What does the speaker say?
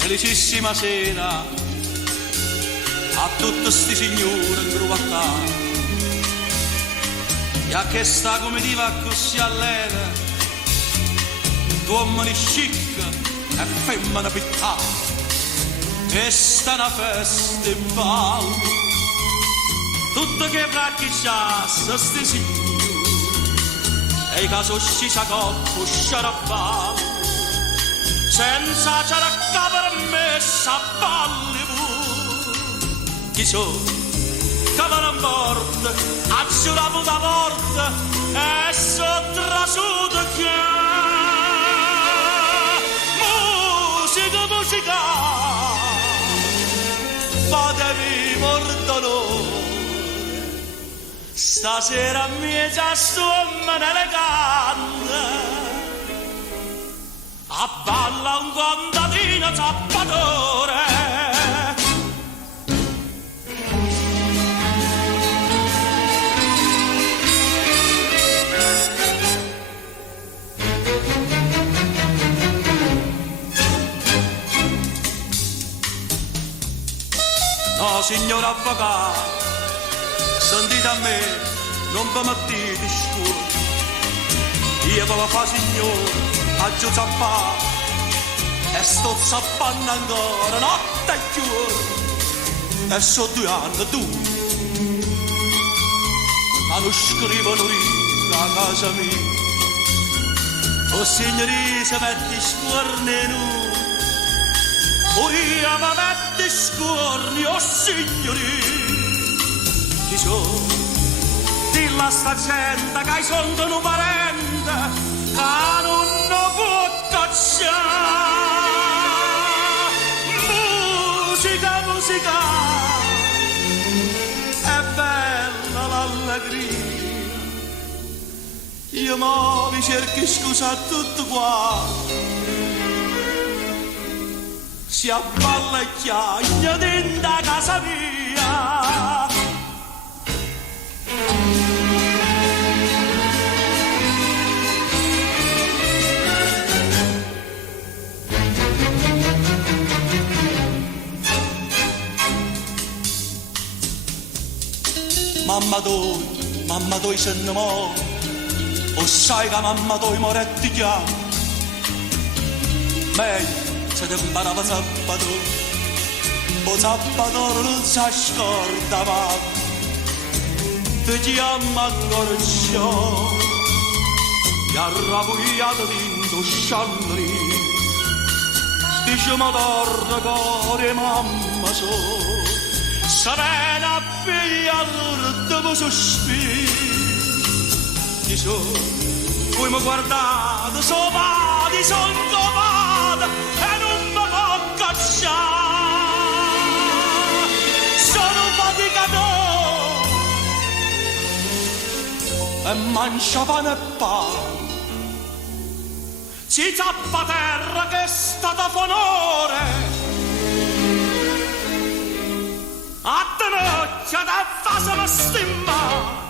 Felicissima sera a tutti sti signori incrovattati, e a che sta come diva così all'era, uomini chic e femmine pittata, e sta una festa in ballo, tutto che bracchicciasse sti signori, e i caso scisa coppo sciarabballo, senza c'era per messa a balli chi so che vanno morte a giurare da morte e sotto trasuto che musica fatevi mortolore stasera mi già stuomme elegante a balla un contadino zappatore. No, signor avvocato, sentite a me, non vi mettete scuro, io ve la fa signore. A giù zappare e sto zappando ancora notte e giorno e so 2 anni tu ma non scrivono riga a casa mia o signori se metti scuorni nu o io mi metti scuorni o signori chi so dilla a sta gente che sono un parente che non musica, musica, è bella l'allegria. Io mo vi cerchi scusa a tutto qua. Si abballa e chiagna dentro casa mia. Mamma tu se ne mo, o sai che mamma tu moretti già. Meglio se te imparava sabato, o sabato non si scorda mai. Ti chiama ancora ciò, e arrabbiato dentro sciandri. Diciamo torna cuore mamma so. Savena pigliare dopo sospiro chi so poi mi guardate sopra sono trovata e non mi può cacciare sono faticato e mangia pane e pane si zappa terra che è stata fonore a te noce da fase la stimma